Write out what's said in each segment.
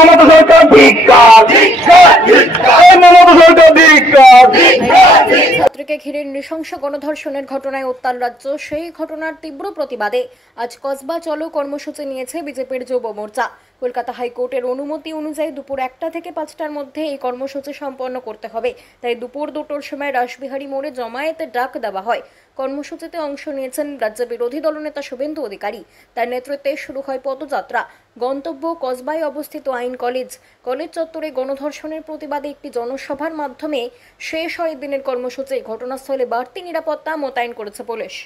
মমতা সরকার ধিক্কার, মমতা সরকার ধিক্কার। ছাত্রীকে ঘিরে নৃশংস গণধর্ষণের ঘটনায় উত্তাল রাজ্য। সেই ঘটনার তীব্র প্রতিবাদে আজ কসবা চলো কর্মসূচি নিয়েছে বিজেপির যুব মোর্চা। কলকাতা হাইকোর্টের অনুমতি অনুযায়ী দুপুর 1টা থেকে 5টার মধ্যে এই কর্মসূচি সম্পন্ন করতে হবে। তাই দুপুর 2টোর সময় রাসবিহারী মোড়ে জমায়েতে ডাক দেওয়া হয়। কর্মসূচিতে অংশ নিয়েছেন রাজ্য বিরোধী দলনেতা শুভেন্দু অধিকারী। তার নেতৃত্বে শুরু হয় পদযাত্রা। গন্তব্য কসবায় অবস্থিত আইন কলেজ চত্বরে গণধর্ষণের প্রতিবাদে একটি জনসভার মাধ্যমে শেষ হয় দিনের কর্মসূচি। ঘটনাস্থলে বাড়তি নিরাপত্তা মোতায়েন করেছে পুলিশ।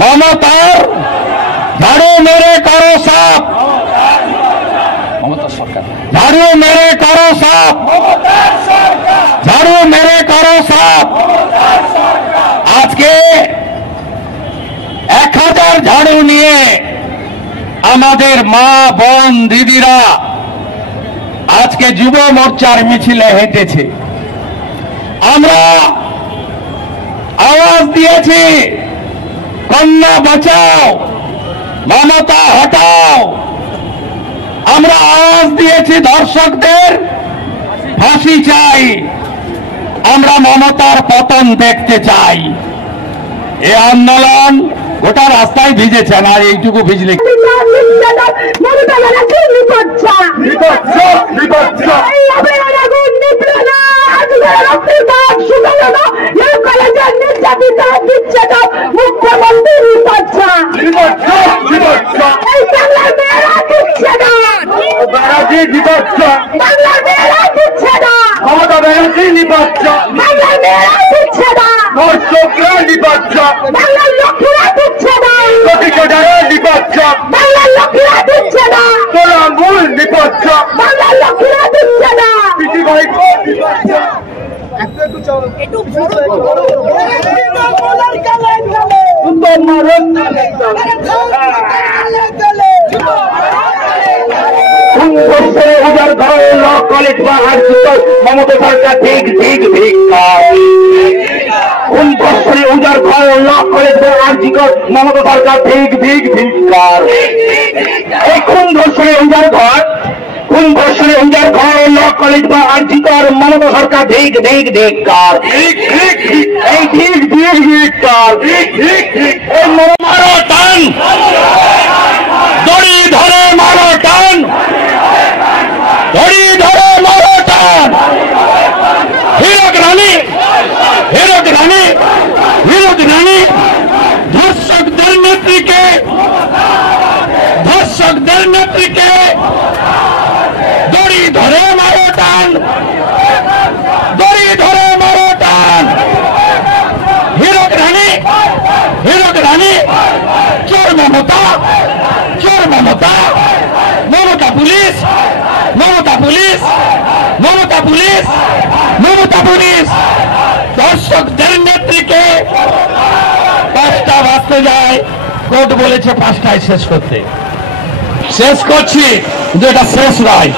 মমতার ঝাড়ু মেরে করো সাপ, মমতা সরকার ঝাড়ু মেরে করো সাপ, ঝাড়ু মেরে করো সাপ। আজকে 1000 ঝাড়ু নিয়ে আমাদের মা বোন দিদিরা আজকে যুব মোর্চার মিছিলে হেঁটেছে। আমরা আওয়াজ দিয়েছি, কন্যা বাঁচাও, মমতা হটাও। আমরা আওয়াজ দিয়েছি, ধর্ষকদের ফাঁসি চাই, আমরা মমতার পতন দেখতে চাই। এই আন্দোলন গোটা রাস্তায় ভিজেছে, আর এইটুকু ভিজলে মমতা সরকার ঠিক ঠিক ধিক্কার। কোন বছরে উজার ঘর ল কলেজ বা আর্জিকর, মমতা সরকার ঠিক ঠিক ধিক্কার। এই কোন বছরে উজার ঘর, কোন বছরে উজার ঘর ল কলেজ বা আর্জিকর, মমতা সরকার ঠিক ঠিক ধিক্কার। এই ঠিক ঠিক ধিক্কার। এই মারো টান, দড়ি ধরে মারো টান, দড়ি ধরে মারো টান। হীরক রানী, হীরক রানী, হীরক রানী ধর্ষকদের নেত্রীকে, ধর্ষকদের নেত্রীকে দড়ি ধরে মারো টান, দড়ি ধরে মারো টান। হীরক রানী, হীরক রানী, চোর মমতা, চোর Mamata, Mamata police, Mamata police, Mamata police, Mamata police দর্শকদের নেত্রীকে 5টা বাজতে যায়, কোর্ট বলেছে 5টায় শেষ করতে। শেষ করছি, কিন্তু এটা শেষ নয়।